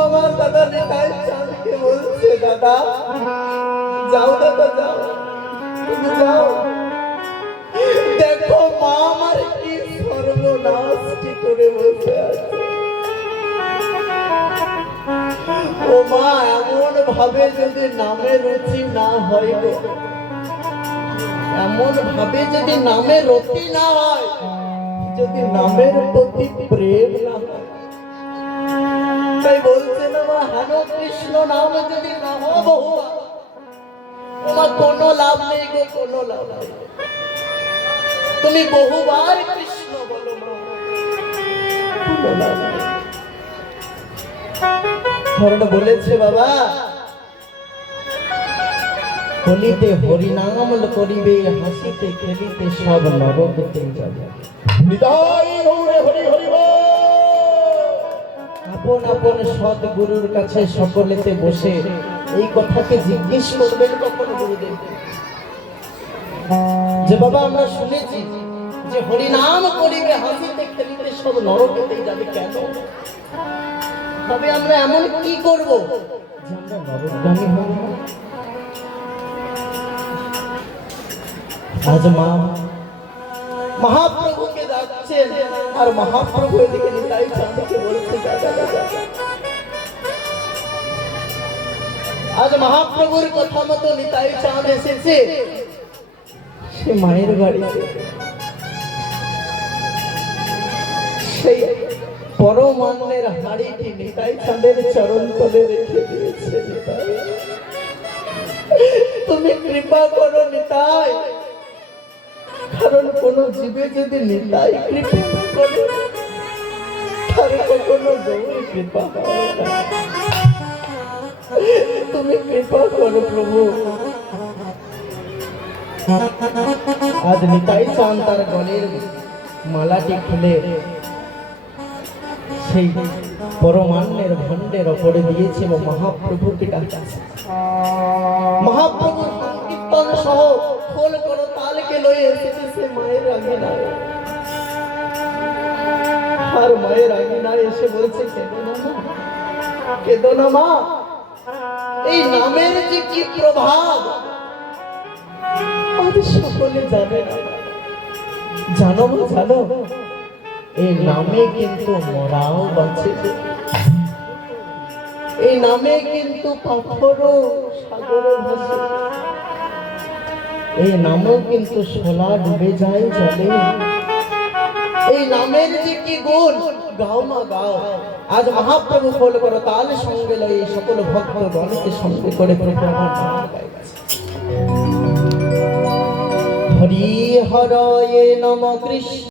আমার দাদা নিতাই চাঁদকে বলছে, দাদা যাও, দাদা যাও, তুমি যাও, দেখো মা আমার কি সর্বনাশটি করে বসে আছে। ও মা, এমন ভাবে যদি নামে রুচি না হয় গো, এমন ভাবে যদি নামে রতি না হয়, যদি নামের প্রতি প্রেম না হয়, তাই বলছে না মা, হেন কৃষ্ণ নাম যদি না হয় বহুবার, তোমার কোনো লাভ নেই গো, কোনো লাভ নেই। তুমি বহুবার কৃষ্ণ বলো মা, কোনো লাভ নেই। ধরন বলেছে বাবা, হলিতে হরিনাম করিবে, হাসিতে খেলিতে সব নরকতে যাবে। আপন আপন সৎ গুরুর কাছে সকলেতে বসে এই কথাকে জিজ্ঞেস করবেন কখন গুরুদেব, যে বাবা আমরা শুনেছি যে হরিনাম করিবে, হাসিতে খেলিতে সব নরকতে যাবে, কেন? তবে আমরা এমন কি করব যে আমরা নরকগামী হব? আজ মা মহাপ্রভুকে ডাকছেন, আর মহাপ্রভু এদিকে নিতাই চাঁদকে বলছে, আজ মহাপ্রভুর কথা মতো নিতাই চাঁদ এসেছে সে মায়ের বাড়িতে, সেই পরমান্নের হাড়িটি নিতাই চাঁদের চরণ তলে রেখে দিয়েছে। তুমি কৃপা করো নিতাই, কারণ কোন জীবে যদি নিতাই কৃপা করে তার কখনো গৌর কৃপা হয় না। তুমি কৃপা করো প্রভু। আজ নিতাই চাঁদ তার গলের মালাটি খুলে সেই পরমান্নের ভান্ডের ওপরে দিয়েছে এবং মহাপ্রভুকে ডাকছে। মহাপ্রভু কীর্তন সহ খোল করো তালকে লয়ে এসেছে সে মায়ের আঙিনায়, আর মায়ের আঙিনায় এসে বলছে, কেঁদো না মা, কেঁদো না মা, এই নামের যে কি প্রভাব আজ সকলে জানে না। জানো মা, জানো এই নামে কিন্তু মরাও বাঁচে, এই নামে কিন্তু পাথরও সাগরে ভাসে, এই নামও কিন্তু সোলা ডুবে যায় জলে। এই নামের যে কি গুণ, গাও মা গাও। আজ মহাপ্রভু খোল করো তাল সঙ্গে লয় এই সকল ভক্ত গণকে সঙ্গে করে প্রভু হরি হরয়ে নম কৃষ্ণ।